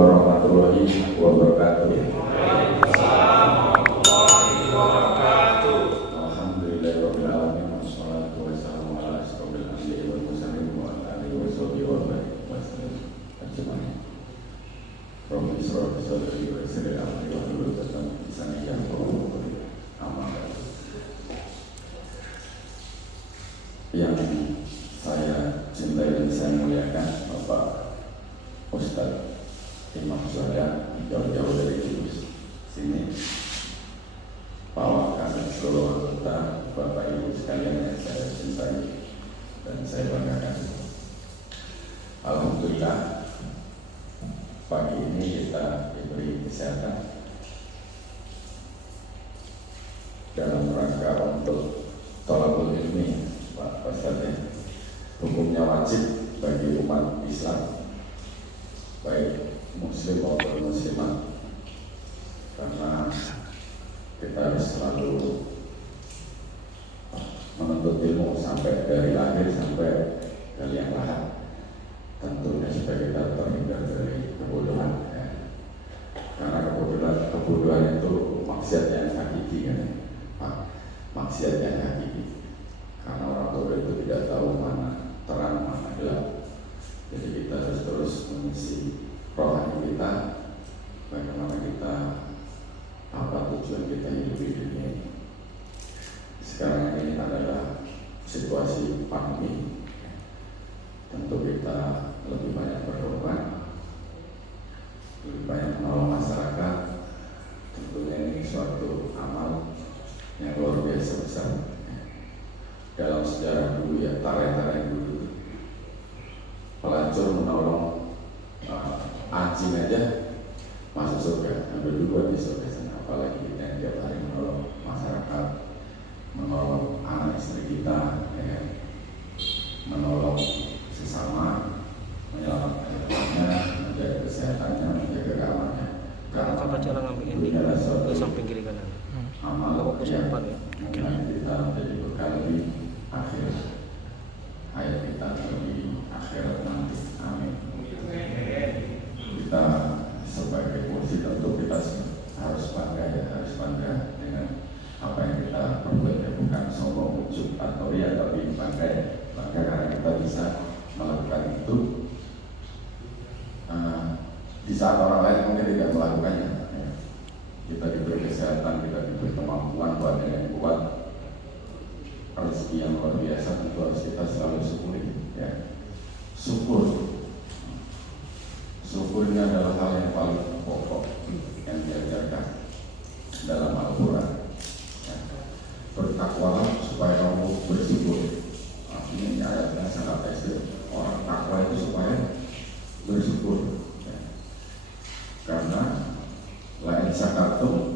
warahmatullahi wabarakatuh. Alhamdulillahirabbil alamin wassalatu wassalamu ala asyrofil anbiya'i wal mursalin wa ala alihi washabihi wa sallam ajmain. Rabbi shrah li sadri wa yassir li amri wahlul 'uqdatam min lisani yafqahu qawli. Amma ba'du. Yang saya cintai dan saya muliakan Bapak Ustadz Imam Syuhada, jauh-jauh dari sini, Pak dan seluruh anggota, Bapak Ibu sekalian yang saya cintai dan saya banggakan. Alhamdulillah, pagi ini kita diberi kesehatan dalam rangka untuk thalabul ilmi. Pak Ustadz, hukumnya wajib bagi umat Islam, baik muslim maupun muslimah, karena kita harus selalu menuntut ilmu sampai dari lahir sampai ke liang lahat, tentunya supaya kita terhindar dari kebodohan, ya. Karena kebodohan itu maksiat yang hakiki, kan? Maksiat yang hakiki, karena orang tua itu tidak tahu mana terang mana gelap. Jadi kita harus terus mengisi rohani kita, bagaimana kita, apa tujuan kita hidup di dunia ini. Sekarang ini adalah situasi pandemi, tentu kita lebih banyak berkorban, lebih banyak menolong masyarakat. Tentunya ini suatu amal yang luar biasa besar. Dalam sejarah dulu, ya, tarik-tarik dulu, pelacur menolong anjing aja masuk surga, ambil dua di surga sana. Apalagi kita yang tiap hari menolong masyarakat, menolong anak istri kita, ya, menolong sesama, menyelamatkan hidupnya, menjaga kesehatannya, menjaga keamanannya. Karena itu adalah suatu amal yang kita menjadi bekal di akhir hayat kita di akhirat nanti. Amin. Kita sebagai kursi tentu kita harus bangga, ya, harus bangga dengan apa yang kita perbuat, ya, bukan sombong, ujub atau ria, tapi bangga, ya. Bangga karena kita bisa melakukan itu di saat orang lain mungkin tidak melakukannya, ya. Kita diberi kesehatan, kita diberi kemampuan, badan yang kuat, rezeki yang luar biasa, tentu harus kita selalu syukuri, ya. Syukurnya adalah hal yang paling pokok yang diajarkan dalam Al-Quran, ya. Bertakwalah supaya kamu bersyukur. Artinya ini ayatnya sangat ekstrim. Orang takwa itu supaya bersyukur, ya. Karena lain syakartum,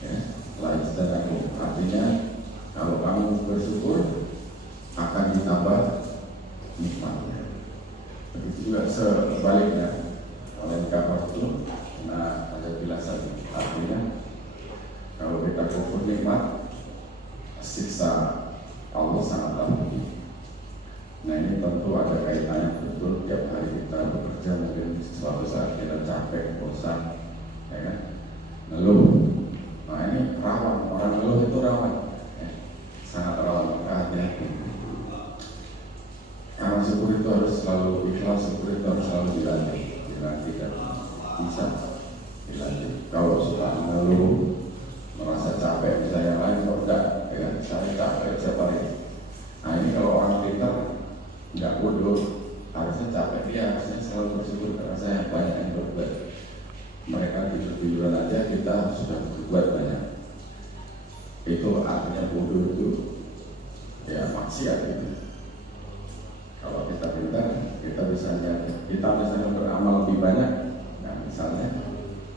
ya, lain sedekahtum. Artinya kalau kamu bersyukur akan ditambah nikmatnya. Begitu juga sebaliknya, oleh kafir itu, nah, ada jelasan. Artinya kalau kita kufur nikmat, siksa Allah sangatlah pedih. Nah, ini tentu ada kaitannya betul. Tiap hari kita bekerja, mungkin suatu saat kita capek, bosan, ya kan, ngeluh. Nah, ini rawan, orang ngeluh itu rawan, ya. Sangat rawan, hati-hati. Karena syukur itu harus selalu ikhlas, syukur itu harus selalu dilatih dan bisa dilatih. Kalau sudah ngeluh, merasa capek, misalnya yang lain kok enggak, ya, saya capek setiap hari. Nah, ini kalau orang pintar enggak bodoh, harusnya capek, dia harusnya selalu bersyukur karena saya banyak yang berbuat. Mereka jujur-jujuran aja, kita sudah berbuat banyak. Itu artinya bodoh itu, ya, maksiat gitu. Kalau kita pintar, kita misalnya beramal lebih banyak. Nah, misalnya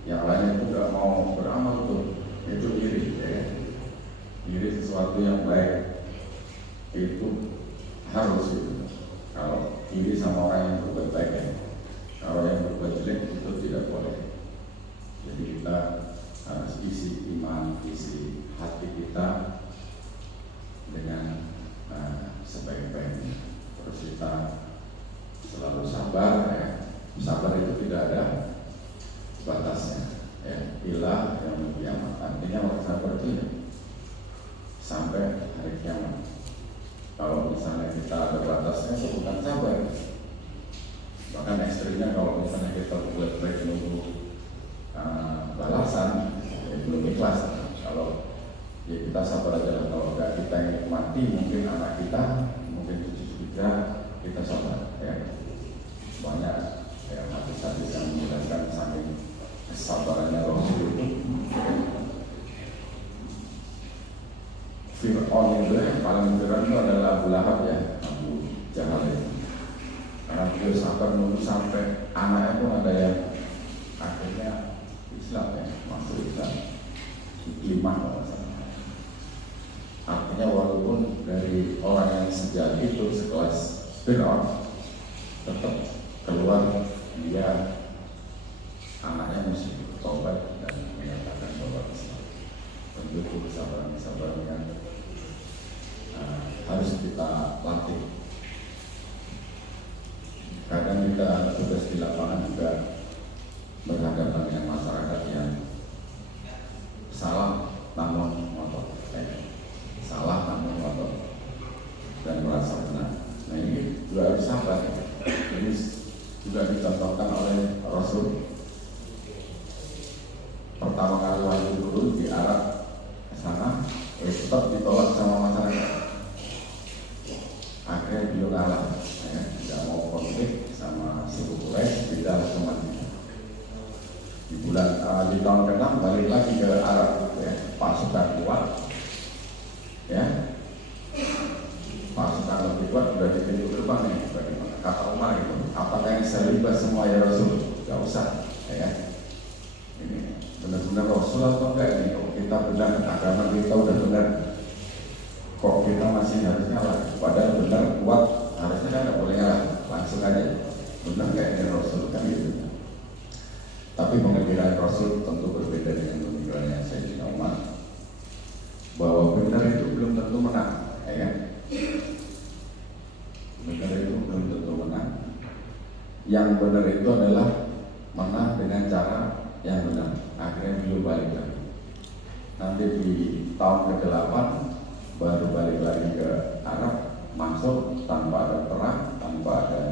yang lain itu tidak mau beramal tuh, itu iri, ya. Iri sesuatu yang baik itu harus gitu. Kalau iri sama orang yang berbuat baik, ya. Kalau yang berbuat jelek itu tidak boleh. Jadi kita harus isi iman, isi hati kita dengan sebaik-baiknya. Terus kita selalu sabar, ya. Sabar itu tidak ada Fir'aun itu yang paling berat itu adalah Abu Lahab ya, Abu Jahal itu. Karena beliau sabar nunggu sampai anaknya pun ada yang akhirnya Islam ya, masuk Islam, iman kalau salah. Artinya walaupun dari orang yang sejak itu sekelas Fir'aun, tetap keluar dia anaknya mesti bertobat dan menyatakan bahwa Islam. Tentu kesabaran yang harus kita latih. Kadang kita tugas di lapangan juga berhadapan dengan masyarakat yang salah namun ngotot, salah namun ngotot dan merasa benar. Nah ini juga harus sabar. Ini juga dicontohkan oleh Rasul. Pertama kali wahyu turun di Arab sana, tetap ditolak sama masyarakat. Akhirnya beliau kalah, tidak mau konflik sama suku Quraisy, tidak langsung mati. Di tahun ke-6 balik lagi ke Arab, pasukan kuat, pasukan lebih kuat sudah di pintu gerbang nih. Bagaimana kata Umar itu? Apakah yang saya libat semua ya Rasul? Gak usah, Ini benar-benar Rasul atau enggak ini? Kok kita benar, agama kita udah benar, kok kita masih harus ngalah? Padahal benar, kuat, harusnya kan nggak boleh ngalah, langsung aja. Benar nggak ini Rasul kan gitu. Tapi pemikiran Rasul tentu berbeda dengan pemikiran yang Sayyidina Umar, bahwa benar itu belum tentu menang, Benar itu belum tentu menang. Yang benar itu adalah menang dengan cara yang benar. Akhirnya beliau balik lagi. Nanti di tahun ke-8 baru balik lagi ke Arab, masuk tanpa ada perang, tanpa ada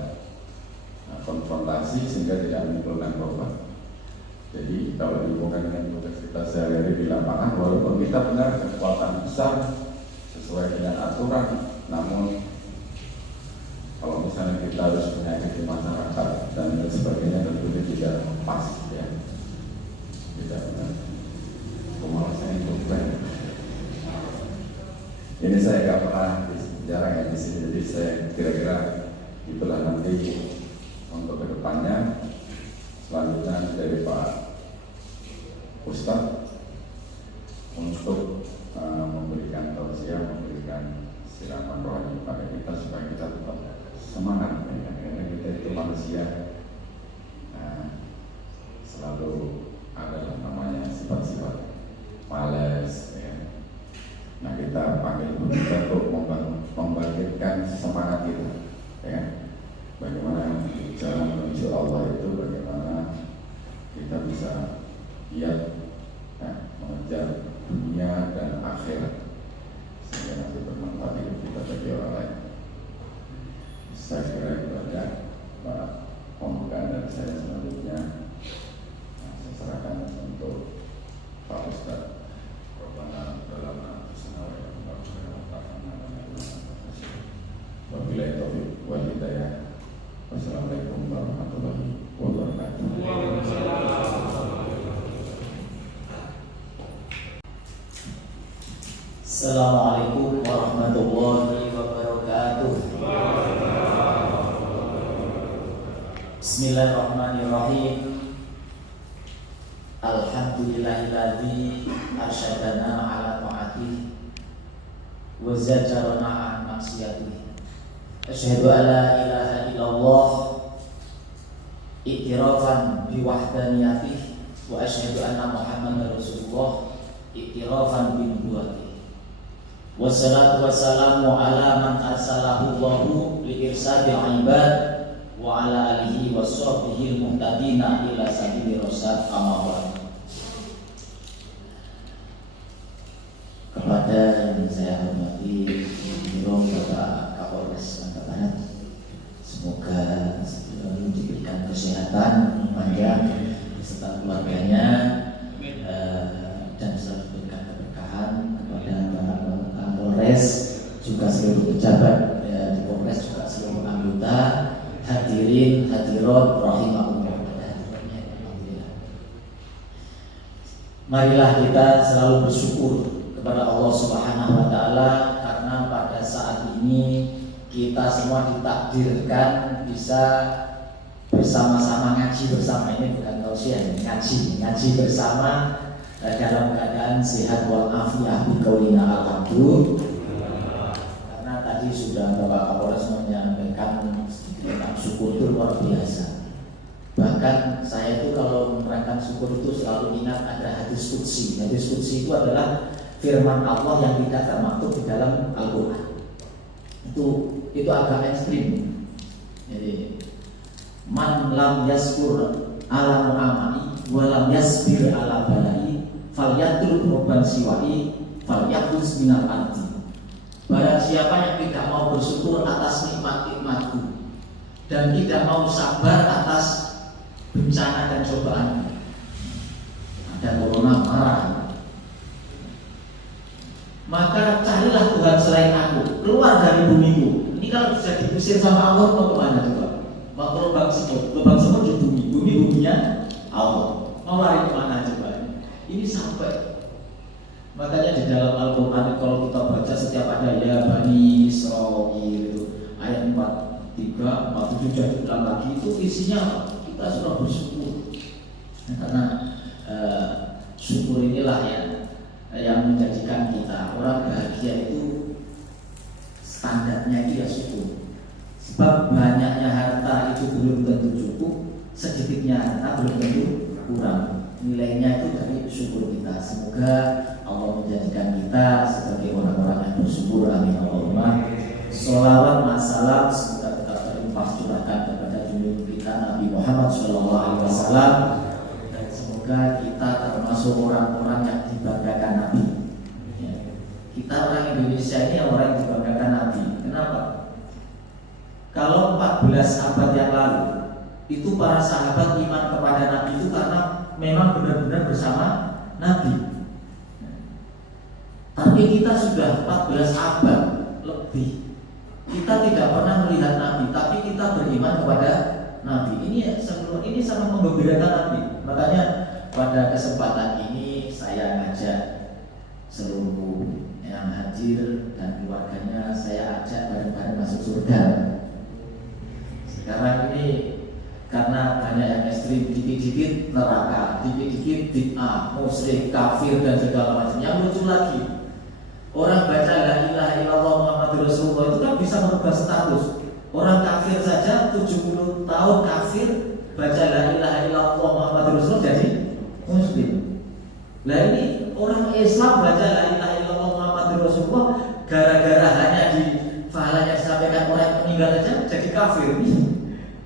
konfrontasi, sehingga tidak menimbulkan korban. Jadi kalau dihubungkan dengan tugas kita sehari-hari di lapangan, walaupun kita benar kekuatan besar sesuai dengan aturan, namun kalau misalnya kita harus menyakiti masyarakat dan sebagainya, tentunya tidak pas, tidak benar. Kemalasan itu bukan. Ini saya nggak pernah jarang di sini, jadi saya kira-kira itulah nanti untuk kedepannya. Selanjutnya dari Pak Ustadz untuk memberikan tausiah, memberikan siraman rohani kepada kita supaya kita tetap semangat, karena kita itu manusia, selalu ada namanya sifat-sifat malas. Nah kita panggil kita untuk membangkitkan semangat kita, bagaimana jalan menuju Allah itu, bagaimana kita bisa giat mengejar dunia dan akhirat sehingga nanti bermanfaat hidup kita bagi orang lain. Saya kira itu aja Pak pembukaan dari saya. Selanjutnya saya serahkan untuk Pak Ustadz. Wabillahi taufiq wal hidayah. Wassalamualaikum warahmatullahi wabarakatuh. Assalamualaikum warahmatullahi wabarakatuh. Bismillahirrahmanirrahim. Alhamdulillahilladzi arsyadana ala ta'atihi wa zajarana an maksiyatihi. Asyhadu an la ilaha illallah i'tirafan bi wahdaniyatihi wa asyhadu anna Muhammadar Rasulullah i'tirafan bi nubuwwatihi. Wassalatu wassalamu ala man arsalahu Allahu li irsadil ibad wa ala alihi washabbihi muhtadina ila sabili rasyad. Amma kepada yang saya hormati Biro Bapak Kapolres Sumatera Barat, semoga selalu diberikan kesehatan panjang beserta keluarganya, dan selalu diberikan keberkahan kepada Bapak Kapolres, juga seluruh pejabat di Polres, juga seluruh anggota, hadirin hadirat rahimahullah. Marilah kita selalu bersyukur kepada Allah Subhanahu wa taala karena pada saat ini kita semua ditakdirkan bisa bersama-sama ngaji bersama. Ini bukan tausiah, ngaji bersama dalam keadaan sehat wal afiah biqaulina alhamdulillah. Karena tadi sudah Bapak Kapolres menyampaikan tentang syukur itu luar biasa. Bahkan saya itu kalau menerangkan syukur itu selalu ingat ada hadis qudsi. Hadis qudsi itu adalah firman Allah yang tidak termaktub di dalam Al-Quran. Itu agak ekstrim. Jadi man lam yaskur ala mu'amali wa lam yasbir ala balai falyatul roban siwai falyatus minal arti. Barang siapa yang tidak mau bersyukur atas nikmat-nikmatku dan tidak mau sabar atas bencana dan cobaan, ada corona marah, maka carilah Tuhan selain aku, keluar dari bumiku. Ini kalau bisa diusir sama Allah mau kemana coba? Mau ke lubang semut di buminya Allah. Mau lari kemana coba? Ini sampai. Makanya di dalam Al-Quran kalau kita baca setiap ada ya Bani Israil itu ayat 43, 47 jadi ulang lagi itu isinya kita sudah bersyukur. Karena syukur inilah yang menjadikan kita orang bahagia itu standarnya itu ya syukur. Sebab banyaknya harta itu belum tentu cukup, sedikitnya harta belum tentu kurang. Nilainya itu dari syukur kita. Semoga Allah menjadikan kita sebagai orang-orang yang bersyukur. Amin Allahumma. Sholawat masalam semoga tetap terlimpah curahkan kepada junjungan kita Nabi Muhammad SAW, dan semoga kita termasuk orang-orang yang dibanggakan Nabi. Ya. Kita orang Indonesia ini orang yang dibanggakan Nabi. Kenapa? Kalau 14 abad yang lalu itu para sahabat iman kepada Nabi itu karena memang benar-benar bersama Nabi. Tapi kita sudah 14 abad lebih, kita tidak pernah melihat Nabi, tapi kita beriman kepada Nabi. Ini sangat membanggakan Nabi. Makanya pada kesempatan ini saya ngajak seluruh yang hadir dan keluarganya, saya ajak bareng-bareng masuk surga. Sekarang ini karena banyak yang ekstrim, dikit-dikit neraka, dikit-dikit bid'ah, musyrik, kafir dan segala macam. Yang lucu lagi, orang baca la ilaha illallah Muhammadur Rasulullah itu kan bisa merubah status. Orang kafir saja 70 tahun kafir baca la ilaha illallah Muhammadur Rasulullah jadi muslim. Nah ini orang Islam baca la ilaha illallah Muhammadur Rasulullah gara-gara hanya di fahalanya disampaikan orang yang meninggal saja jadi kafir.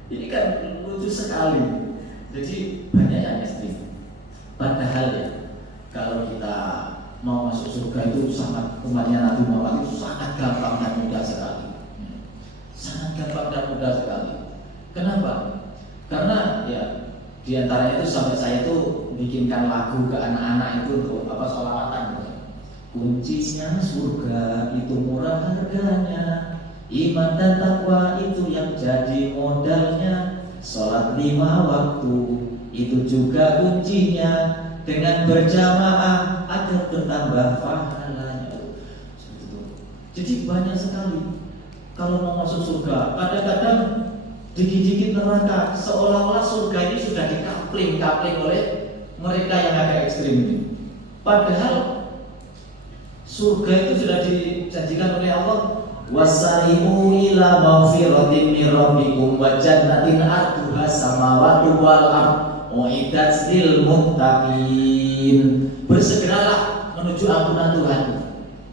Ini kan lucu sekali. Jadi banyak yang ekstrim. Padahal ya kalau kita mau masuk surga itu sangat, umatnya Nabi Muhammad itu sangat gampang dan mudah sekali. Sangat gampang dan mudah sekali. Kenapa? Karena ya diantaranya itu sampai saya itu bikinkan lagu ke anak-anak itu untuk sholawatan. Kuncinya surga itu murah harganya, iman dan takwa itu yang jadi modalnya, sholat 5 waktu itu juga kuncinya, dengan berjamaah agar bertambah pahalanya. Jadi banyak sekali kalau mau masuk surga. Kadang-kadang dikit-dikit neraka, seolah-olah surga ini sudah dikapling oleh mereka yang agak ekstrim ini. Padahal surga itu sudah dijanjikan oleh Allah, wasari'u ila maghfiratin min rabbikum wa jannatin arduha samawati wal ardh uiddat lil muttaqin. Bersegeralah menuju ampunan Tuhan.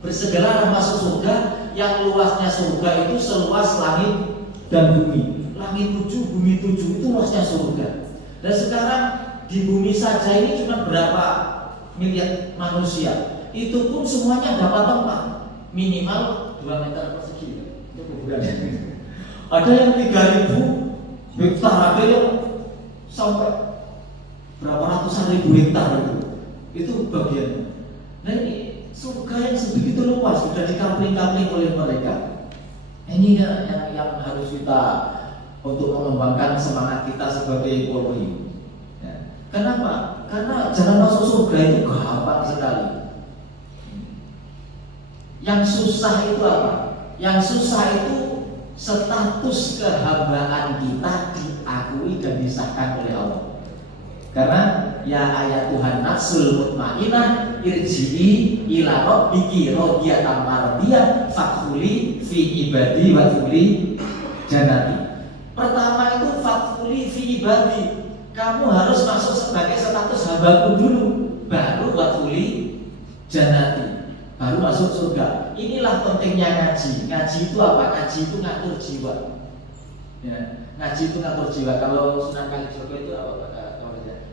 Bersegeralah masuk surga yang luasnya surga itu seluas langit dan bumi. Langit 7, bumi 7 itu luasnya surga. Dan sekarang di bumi saja ini cuma berapa miliar manusia. Itu pun semuanya dapat tempat minimal 2 meter persegi. Itu kuburannya. Ada yang 3.000 hektar, ada yang sampai berapa ratusan ribu hektar itu bagian. Nah ini surga yang sebegitu luas sudah dikapling-kapling oleh mereka. Ini yang harus kita untuk mengembangkan semangat kita sebagai Polri. Ya. Kenapa? Karena jalan masuk surga itu gampang sekali. Yang susah itu apa? Yang susah itu status kehambaan kita diakui dan disahkan oleh Allah. Karena ya ayat Tuhan nafsul mutmainnah irji'i ila rabbiki radiyatan mardiyah fadkhuli fi ibadi wadkhuli jannati. Pertama itu fadkhuli fi ibadi. Kamu harus masuk sebagai status hambaku dulu, baru wadkhuli jannati, baru masuk surga. Inilah pentingnya ngaji. Ngaji itu apa? Ngaji itu ngatur jiwa. Ya, ngaji itu ngatur jiwa. Kalau Sunan Kalijogo itu apa?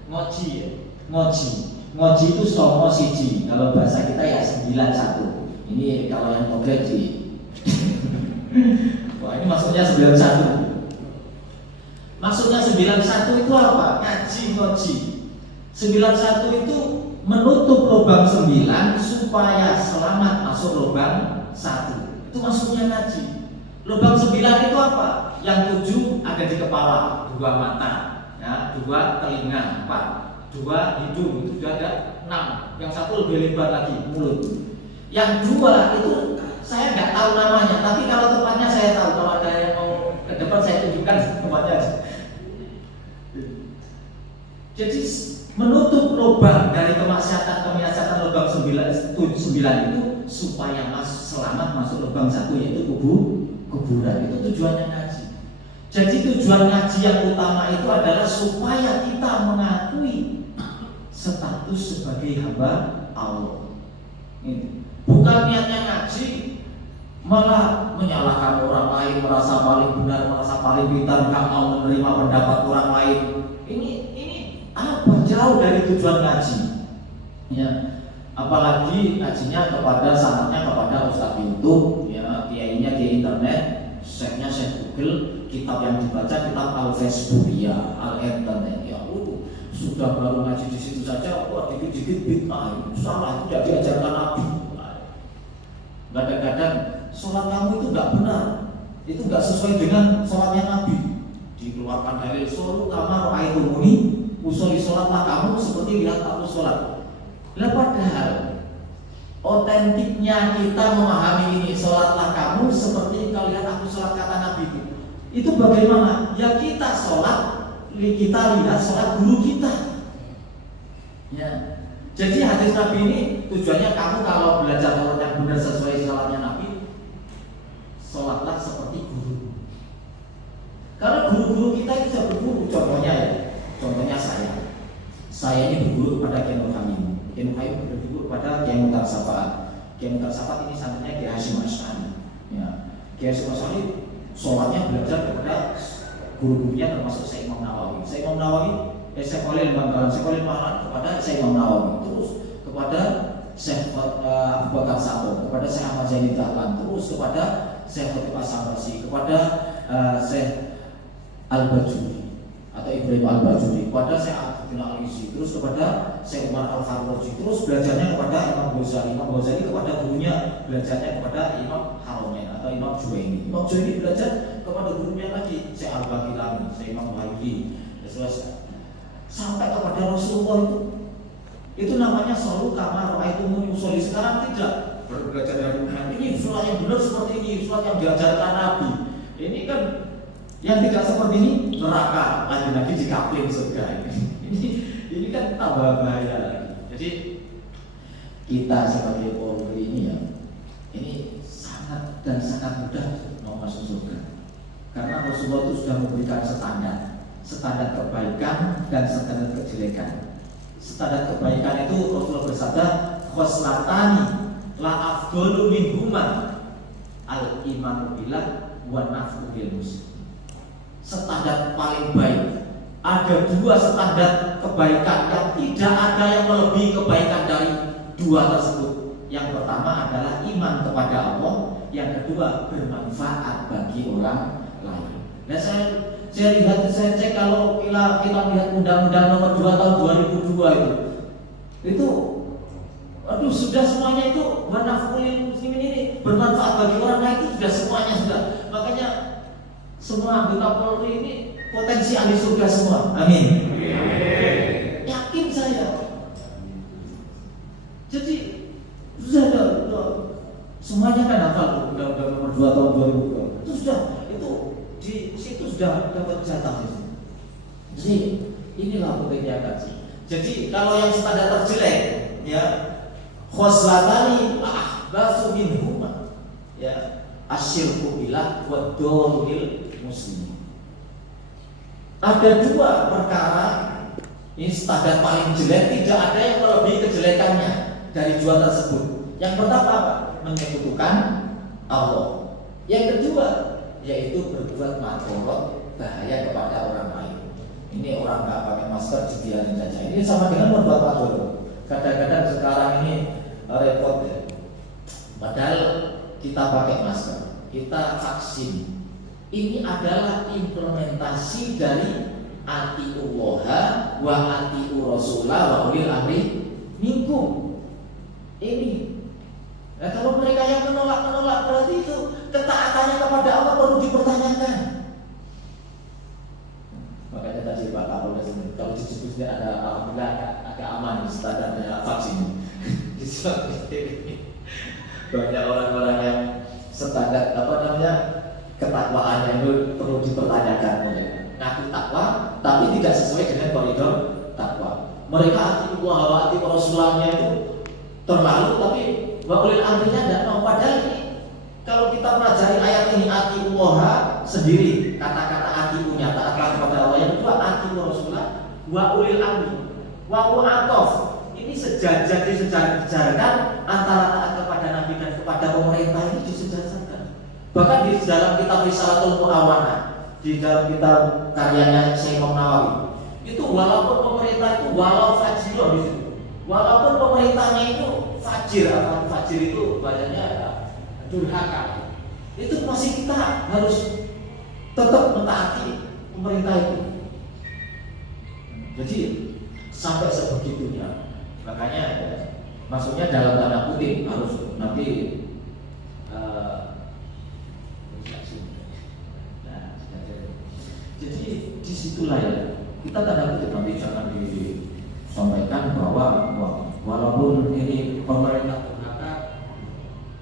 Ngoji ya. Ngoji itu songo siji. Kalau bahasa kita ya 91. Ini kalau yang konkret sih. Wah, ini maksudnya 91. Maksudnya 91 itu apa? Ngaji ngoji. 91 itu menutup lubang 9 supaya selamat masuk lubang 1. Itu maksudnya ngaji. Lubang 9 itu apa? Yang 7 ada di kepala, 2 mata, ya, 2 telinga, 4, 2 hidung, itu sudah ada 6. Yang 1 lebih lebar lagi, mulut. Yang 2 itu saya nggak tahu namanya, tapi kalau tempatnya saya tahu. Kalau ada yang mau ke depan saya tunjukkan tempatnya. Jadi menutup lubang dari kemaksiatan lubang 9 itu supaya selamat masuk lubang 1, yaitu kuburan. Itu tujuannya ngaji. Jadi tujuan ngaji yang utama itu adalah supaya kita mengakui status sebagai hamba Allah. Bukan niatnya ngaji malah menyalahkan orang lain, merasa paling benar, merasa paling pintar, nggak mau menerima pendapat orang lain. Ini apa? Jauh dari tujuan ngaji. Ya, apalagi ngajinya sanatnya kepada Ustadz YouTube, ya, kiainya di internet, share-nya share Google, kitab yang dibaca kitab al-Facebook, ya, al-internet, ya. Sudah baru ngaji di situ saja, wah dikit-dikit bid'ah, salah, tidak diajarkan Nabi. Kadang-kadang sholat kamu itu nggak benar, itu nggak sesuai dengan sholatnya Nabi. Dikeluarkan dari sholat kamar aitumuni, usuli sholatlah kamu seperti lihat aku sholat. Lah padahal otentiknya kita memahami ini, sholatlah kamu seperti kau lihat aku sholat kata Nabi itu bagaimana? Ya kita sholat, kita lihat sholat guru kita. Ya. Jadi hadis Nabi ini tujuannya kamu kalau belajar sholat yang benar sesuai sholatnya Nabi, sholatlah seperti guru. Karena guru-guru kita itu bisa berguru. Contohnya saya ini berguru kepada Kiai Nur Hamim. Kiai Nur Hamim berguru kepada Kiai Mutar Safaat. Kiai Mutar Safaat ini sanadnya Kiai Hasyim Asy'ari. Ya, Kiai Hasyim Asy'ari sholatnya belajar kepada guru-gurunya termasuk Syekh Imam Nawawi. Syekh Imam Nawawi, Syekh Khalil Bangkalan, Syekh Khalil Mahlan kepada Syekh Imam Nawawi, terus kepada Syekh Abu Bakar Sabo, kepada Syekh Ahmad Zaini Dahlan, terus kepada Syekh Khatib As-Samrasi, kepada Syekh Al-Bajuri atau Ibrahim Al-Bajuri, kepada Syekh Abdul Al-Isi, terus kepada Syekh Umar Al-Farroji, terus belajarnya kepada Imam Ghazali. Imam Ghazali kepada gurunya belajarnya kepada Imam Haromen atau Imam Juwaini. Imam Juwaini belajar kepada gurunya lagi Syekh Al-Baqilani, Syekh Imam Wahidi, sampai kepada Rasulullah itu namanya selalu kamar aitumuni usolli. Sekarang tidak belajar dari Nabi. Ini sholat yang benar seperti ini, sholat yang diajarkan Nabi. Ini kan yang tidak seperti ini neraka, lagi-lagi dikapling surga. Ini kan tambah bahaya lagi. Jadi kita sebagai Polri ini ya, ini sangat mudah mau masuk surga. Karena Rasulullah itu sudah memberikan standar kebaikan dan standar kejelekan. Standar kebaikan itu Rasulullah bersabda, khoslatani la afdalu minhuma al imanu billah wa naf'u bil muslim. Standar paling baik, ada 2 standar kebaikan yang tidak ada yang melebihi kebaikan dari 2 tersebut. Yang pertama adalah iman kepada Allah, yang kedua bermanfaat bagi orang lain. Nah, saya cek kalau kita lihat Undang-Undang Nomor 2 tahun 2002 itu aduh, sudah semuanya itu wanaful muslimin ini bermanfaat bagi orang lain, itu sudah semuanya sudah. Makanya semua anggota Polri ini potensi ahli surga semua. Amin. Yakin saya. Jadi sudah ada semua jatah itu. Jadi inilah pentingnya kaji. Jadi kalau yang standar terjelek, ya khoslatani ahbasu minhuma, ya asyirku billah wa doril muslim. Ada dua perkara ini standar paling jelek, tidak ada yang melebihi kejelekannya dari dua tersebut. Yang pertama apa? Menyekutukan Allah. Yang kedua yaitu berbuat makruh bahaya kepada orang lain. Ini orang nggak pakai masker dibiarin saja. Ini sama dengan berbuat makruh. Kadang-kadang sekarang ini repot ya. Padahal kita pakai masker, kita vaksin. Ini adalah implementasi dari atiullah wa atiur rasulah wa ulil amri minkum. Ini. Nah, kalau mereka yang menolak berarti itu ketaatannya kepada Allah perlu dipertanyakan. Makanya tadi Pak Kapolres ini kalau disebutnya ada alhamdulillah agak aman standarnya vaksin. Di sini banyak orang-orang yang standar ketakwaannya itu perlu dipertanyakan. Ngaku takwa tapi tidak sesuai dengan koridor takwa. Mereka atiullah wa atiur rasulahnya itu terlalu, tapi wa ulil amrinya tidak mau. Padahal ini kalau kita pelajari ayat ini atiullah sendiri, kata-kata atiunya taatlah kepada Allah. Yang kedua atiur rasulah wa ulil amri wa atof. Ini disejarkan antara taat kepada Nabi dan kepada pemerintah ini disejarkan. Bahkan di dalam kitab Risalatul Mu'awana, di dalam kitab karyanya Imam Nawawi, itu walaupun pemerintah itu walau fajirun di situ, walaupun pemerintahnya itu fajir itu banyaknya durhaka, itu masih kita harus tetap mentaati pemerintah itu. Jadi sampai sebegitunya. Makanya maksudnya dalam tanda kutip harus nanti jadi disitulah ya kita tanda kutip nanti jangan disampaikan bahwa walaupun ini pemerintah durhaka,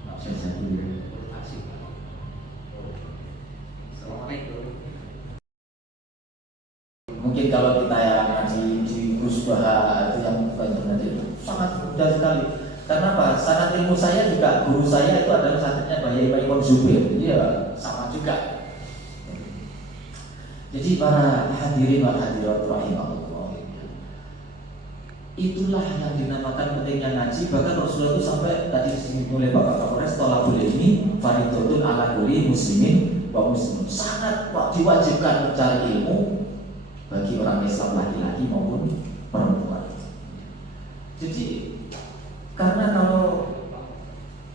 nggak bisa jadi asik. Assalamualaikum. Mungkin kalau kita yang ngaji di Kusbaha itu yang nanti sangat mudah sekali. Karena apa? Sanad ilmu saya juga guru saya itu adalah sanadnya Pak Imam Zubir. Iya, sama juga. Jadi para hadirin wal hadirat rahimahullah, itulah yang dinamakan pentingnya ngaji. Bahkan Rasulullah itu sampai tadi disebut oleh Bapak Kapolres, tolabul ilmi fardhun ala kulli muslimin wa muslimin. Sangat diwajibkan mencari ilmu bagi orang Islam laki-laki maupun perempuan. Jadi karena kalau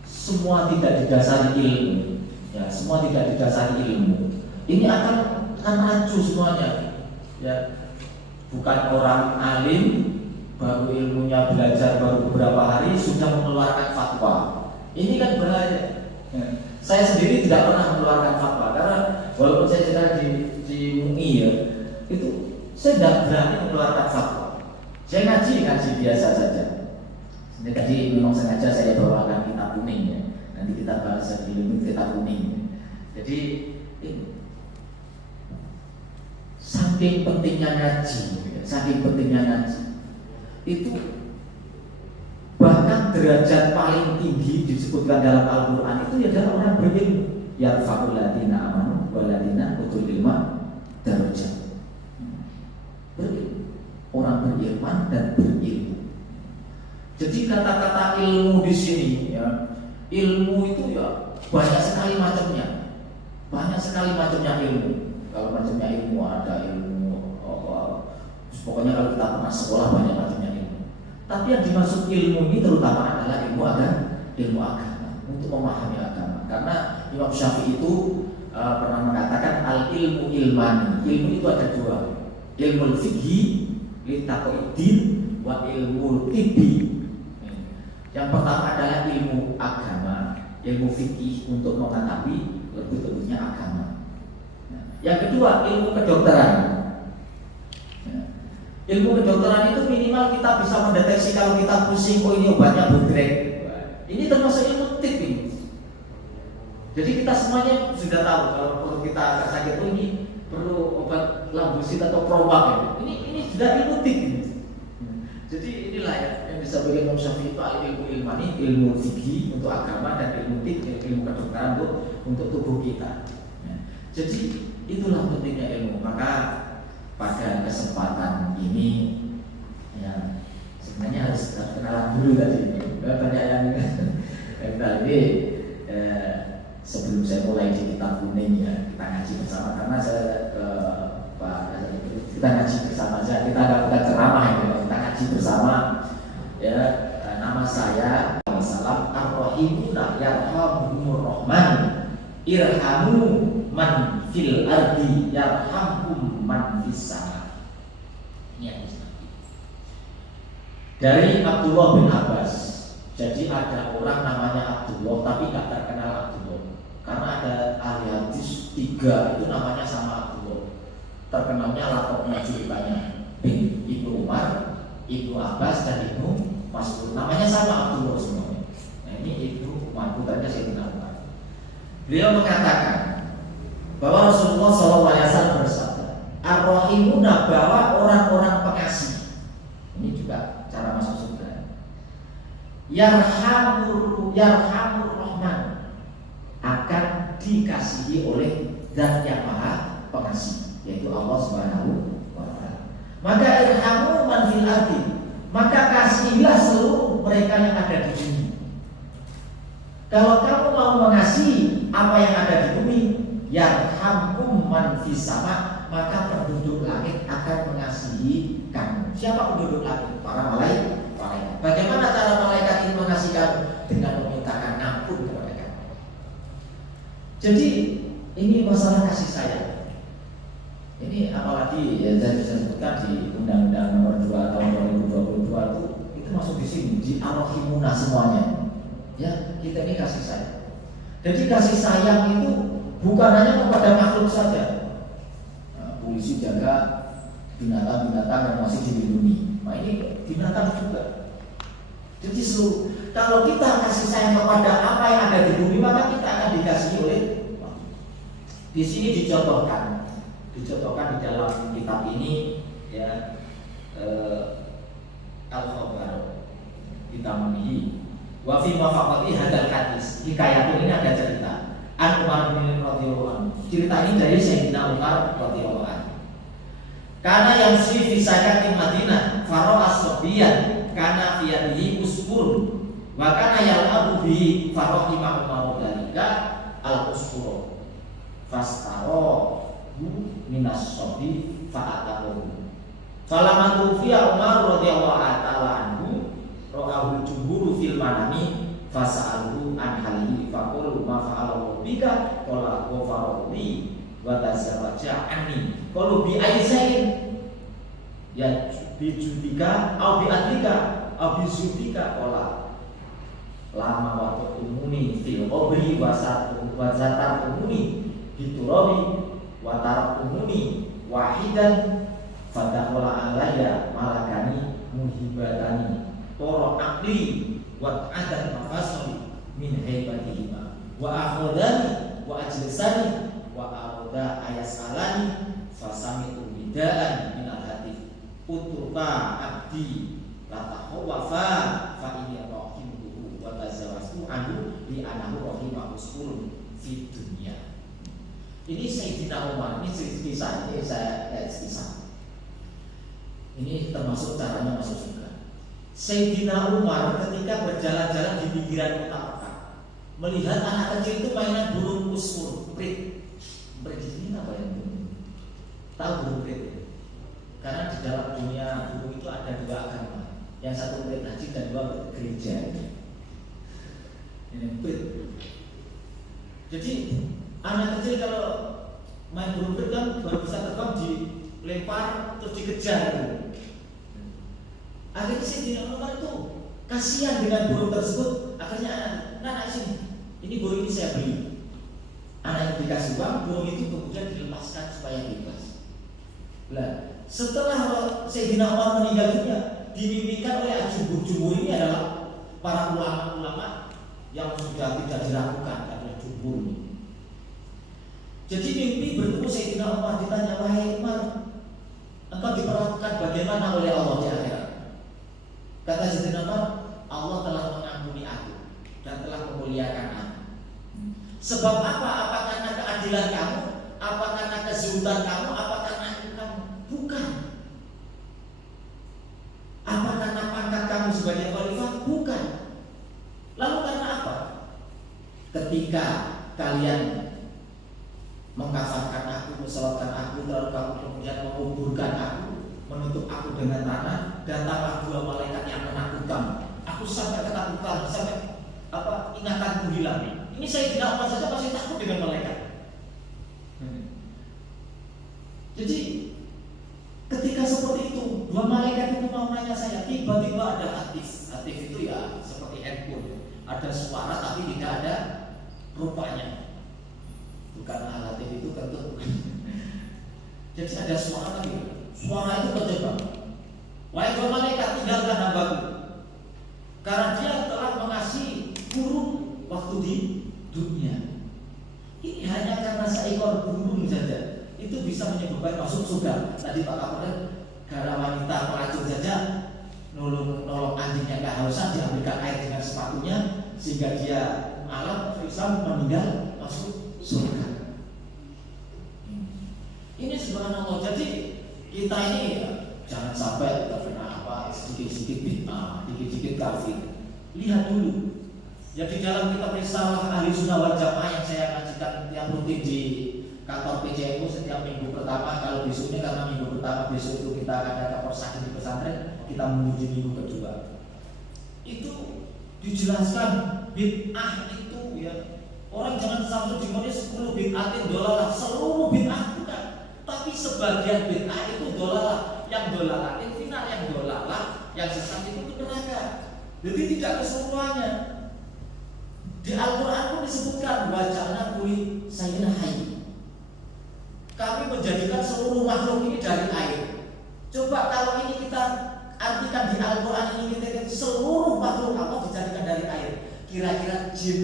semua tidak didasari ilmu, ya semua tidak didasari ilmu, ini akan rancu semuanya. Ya, bukan orang alim baru ilmunya belajar baru beberapa hari sudah mengeluarkan fatwa. Ini kan bahaya. Ya. Saya sendiri tidak pernah mengeluarkan fatwa karena walaupun saya sedang di MUI ya, itu saya tidak berani mengeluarkan fatwa. Saya ngaji biasa saja. Ini tadi memang sengaja saya bawakan kitab kuning ya. Nanti kita bahas di ilmu kitab kuning. Jadi saking pentingnya ngaji, itu bahkan derajat paling tinggi disebutkan dalam Al-Quran itu adalah orang berilmu. Yarfa'ul ladina amanu wal ladina utul ilma darajat. Orang berilman dan berilmu. Jadi kata-kata ilmu di sini ya, ilmu itu ya banyak sekali macamnya. Ilmu. Kalau macamnya ilmu ada ilmu pokoknya kalau kita pernah sekolah banyak macamnya ilmu. Tapi yang dimaksud ilmu ini terutama adalah ilmu agama untuk memahami agama. Karena Imam Syafi'i itu pernah mengatakan al ilmu ilmani. Ilmu itu ada dua, ilmu fikhi litaqoidin wa ilmu tibi. Yang pertama adalah ilmu agama, ilmu fikih untuk mengetahui lebih-lebihnya agama. Yang kedua ilmu kedokteran. Ilmu kedokteran itu minimal kita bisa mendeteksi kalau kita pusing, oh ini obatnya budrek. Ini termasuk ilmu tip ini. Jadi kita semuanya sudah tahu kalau perlu kita agak sakit, oh ini perlu obat lambusit atau promap ya. Ini sudah ilmu fikih. Jadi inilah yang disampaikan Imam Syafi'i itu ilmu ilmani, ilmu fikih untuk agama dan ilmu fikih, ilmu kedokteran untuk tubuh kita. Ya. Jadi itulah pentingnya ilmu. Maka pada kesempatan ini ya sebenarnya harus kenalan dulu tadi. Banyak yang tadi sebelum saya mulai di kitab kuning ya kita ngaji bersama karena saya kita ngaji bersama saja, kita nggak bukan ceramah ya, kita ngaji bersama ya. Nama saya Salam Ar-Rahimuna Yarhamhumur Rahman Irhamu man fil ardi yarhamkum man fis sama. Ini yang dari Abdullah bin Abbas. Jadi ada orang namanya Abdullah tapi nggak terkenal Abdullah karena ada ahli hadis 3 itu namanya sama Abdullah. Terkenalnya lakopnya julukannya bin Ibnu Umar, Ibnu Abbas dan Ibnu Mas'ud. Namanya sama Abdullah semuanya. Nah ini Ibnu Umar putranya Sayyidina Umar. Beliau mengatakan bahwa Rasulullah SAW bersabda, Ar-Rahimuna bahwa orang-orang pengasih. Ini juga cara masuk surga. Yarhamur Rahman akan dikasihi oleh Zat yang Maha Pengasih, yaitu Allah Subhanahu wa Ta'ala. Maka irhamu man fil ardi, maka kasihilah seluruh mereka yang ada di bumi. Kalau kamu mau mengasihi apa yang ada di bumi, yarhamkum man fis sama, maka penduduk langit akan mengasihi kamu. Siapa penduduk langit? Para malaikat. Bagaimana cara malaikat itu mengasihi kamu? Dengan memintakan ampun kepada kamu. Jadi ini masalah kasih sayang. Ini apalagi ya saya bisa sebutkan di Undang-Undang Nomor 2 Tahun 2022 itu masuk di sini di Ar-Rahimuna semuanya. Ya, kita ini kasih sayang. Jadi kasih sayang itu bukan hanya kepada makhluk saja. Nah, polisi jaga binatang-binatang yang masih dilindungi. Nah ini binatang juga. Jadi kalau kita kasih sayang kepada apa yang ada di bumi, maka kita akan dikasihi oleh. Di sini dicontohkan di dalam kitab ini ya Al-Khabar ditamamihi wa fi mafaqati hadal hadis. Hikayatun ini ada cerita An Umar bin radhiyallahu anhu. Cerita ini dari Sayyidina Umar radhiyallahu anhu. Karena yang fi sakati Madinah faro asbiyan kana fi yadihi usfur wa kana yal'abu bi faro imam Umar dalika al-usfur fastaro minas sobi fa'atahu. Falamma tufiya Umar radhiyallahu ta'ala anhu ra'ahul jumhur fil manami fasa'aluhu an halihi faqul ma fa'ala bika qala ghafara li wa tazawaja anni qalu bi aisain ya bi judika au bi adlika au bi zudika qala lama waktu umuni fil qabri wa zatar umuni biturabi wa tarak umuni wahidan fadakhala alayya malakani muhibatani toro akli wa adan nafasali min haibatihima wa akhodani wa ajlisani wa aroda ayasalani fasamitu bidaan minal hatif uturka abdi latahawafa fa ini rohimuhu wa tazawastu anhu li anahu rohimahu sulun fi dunia. Ini Sayyidina Umar, ini kisah, ini saya kisah. Ini termasuk caranya masuk surga. Sayyidina Umar ketika berjalan-jalan di pinggiran kota Mekah, melihat anak kecil itu mainan burung usfur, prit. Prit di sini apa yang burung? Tahu burung prit? Karena di dalam dunia burung itu ada 2 agama, yang satu prit haji dan 2 gereja. Ini prit. Jadi anak kecil kalau main burung prit kan baru bisa terbang, dilempar terus dikejar gitu. Akhirnya Sayyidina Umar itu kasihan dengan burung tersebut. Akhirnya anak sini, ini burung ini saya beli. Anak itu dikasih uang, burung itu kemudian dilepaskan supaya bebas. Nah, setelah Sayyidina Umar meninggal dunia, dimimpikan oleh jumhur ini adalah para ulama-ulama yang sudah tidak diragukan adalah jumhur ini. Jadi mimpi bertemu Sayyidina Umar, ditanya, wahai Umar, engkau diperlakukan bagaimana oleh Allah di akhirat. Kata Sayyidina Umar, Allah telah mengampuni aku dan telah memuliakan aku. Sebab apa? Apa karena keadilan kamu? Apa karena kezuhudan kamu? Apa karena ilmu kamu? Bukan. Apa karena pangkat kamu sebagai khalifah? Bukan. Lalu karena apa? Ketika kalian mengkafankan aku, mensolatkan aku, lalu kamu kemudian menguburkan aku, menutup aku dengan tanah, datanglah dua malaikat yang menakutkan. Aku sampai ketakutan, sampai ingatanku hilang. Ini saya tidak apa saja masih takut dengan malaikat. Jadi ketika seperti itu, dua malaikat itu mau nanya saya, tiba-tiba ada hatif. Hatif itu ya seperti handphone, ada suara tapi tidak ada rupanya. Bukan hatif itu tentu. Jadi ada suara lagi. Suara itu terjebak. Wahai dua malaikat, tinggalkan hambaku, karena dia telah mengasihi burung waktu di dunia. Ini hanya karena seekor burung saja itu bisa menyebabkan masuk surga. Tadi Pak Kapolres, gara wanita pelacur saja nolong anjingnya kehausan, diambilkan air dengan sepatunya sehingga dia alam Islam meninggal masuk surga. Ini subhanallah. Jadi kita ini ya, jangan sampai kita kena sedikit-sedikit bid'ah, sedikit-sedikit kafir. Lihat dulu. Ya di dalam kitab risalah Ahli Sunnah wal Jamaah yang saya ngajikan tiap rutin di kantor PCMU setiap minggu pertama. Kalau besoknya karena minggu pertama besok itu kita akan ada persakit di pesantren, kita menuju minggu kedua. Itu dijelaskan bid'ah itu ya. Orang jangan sampai dimanis 10 bid'atin dolalah, seluruh bid'ah bukan. Tapi sebagian bid'ah itu dolalah, yang dolalatin final, yang dolalah, yang sesat itu ke neraka. Jadi tidak keseluruhannya. Di Al-Quran pun disebutkan wajahnya kuli sayyidina hayy. Kami menjadikan seluruh makhluk ini dari air. Coba kalau ini kita artikan di Al-Quran ini kita seluruh makhluk Allah dijadikan dari air. Kira-kira jin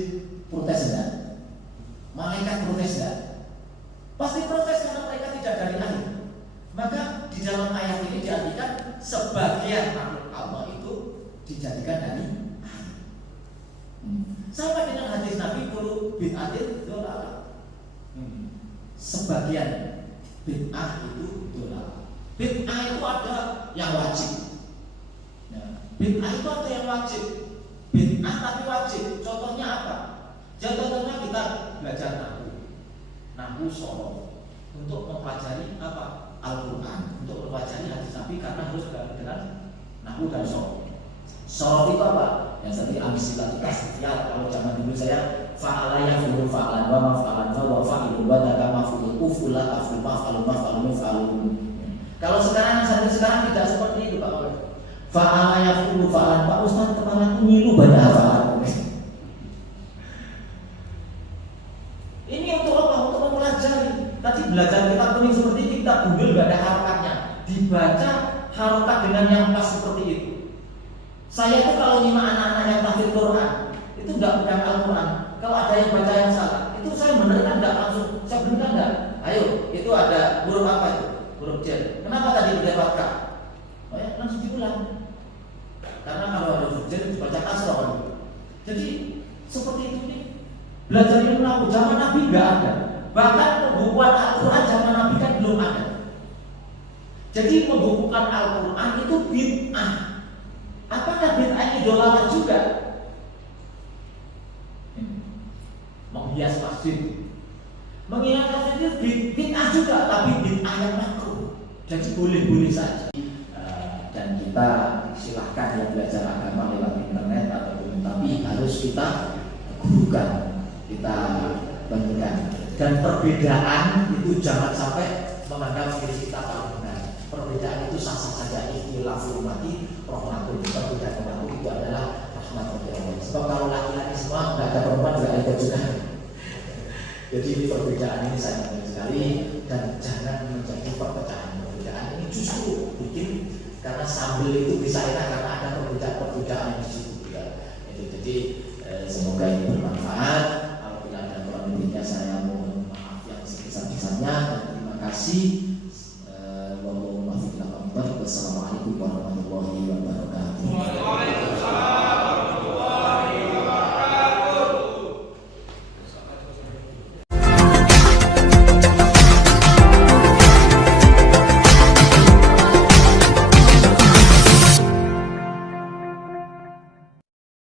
protes enggak? Malaikat protes enggak? Pasti protes karena mereka tidak dari air. Maka di dalam ayat ini diartikan sebagian makhluk Allah itu dijadikan dari air. Sama dengan hadis Nabi qulu bid'atin dolalah. Sebagian bid'ah itu dolalah. Bid'ah itu ada yang wajib. Bid'ah itu ada yang wajib. Bid'ah tapi wajib. Contohnya apa? Contohnya kita belajar nahwu sorof untuk mempelajari apa? Al-Quran, untuk mempelajari hadis Nabi karena harus dengan nahwu dan sorof. Sorof itu apa? Yang tadi amsilah tasfiah. Kalau zaman dulu saya fa'ala yaf'ulu fa'alan wa maf'alan wa fa'ilun wa daga maf'ulun uf'ula af'ul maf'alun maf'alun maf'alun. Kalau sekarang sampai sekarang tidak seperti itu Pak. Fa'ala yaf'ulu fa'alan, Pak Ustaz kepala ngilu banyak hafalan. Ini untuk apa? Untuk mempelajari. Tadi belajar kitab kuning seperti ini, kita bundel gak ada harokatnya. Dibaca harokat dengan yang pas seperti itu. Saya itu kalau nyimak anak-anak yang tahfidz Quran itu enggak pegang Al-Quran. Kalau ada yang baca yang salah, itu saya benerkan enggak langsung, saya benerkan enggak. Ayo, itu ada huruf apa itu? Huruf J. Kenapa tadi berdebat K? Oh ya, langsung diulang. Karena kalau ada huruf J dibaca kasroh. Jadi seperti itu nih. Belajar ilmu nahwu zaman Nabi enggak ada. Bahkan pembukuan Al-Quran zaman Nabi kan belum ada. Jadi membukukan Al-Quran itu bid'ah. Apakah bid'ah ini dolalah juga? Menghias masjid, mengingatkan itu bid'ah juga, tapi bid'ah yang makruh. Jadi boleh-boleh saja. Dan kita silahkan yang belajar agama lewat internet ataupun, tapi harus kita gurukan, kita bangunkan. Dan perbedaan itu jangan sampai memandang diri kita paling benar. Perbedaan itu sah-sah saja. Ikhtilaful ummati rahmatun. Perbedaan umat itu adalah rahmat bagi Allah. Sebab kalau laki-laki semua nggak ada perempuan juga ada juga. Jadi perbedaan ini sangat penting sekali dan jangan menjadi perpecahan. Perbedaan ini justru bikin, karena sambal itu bisa enak karena ada perbedaan di situ. Jadi semoga ini bermanfaat.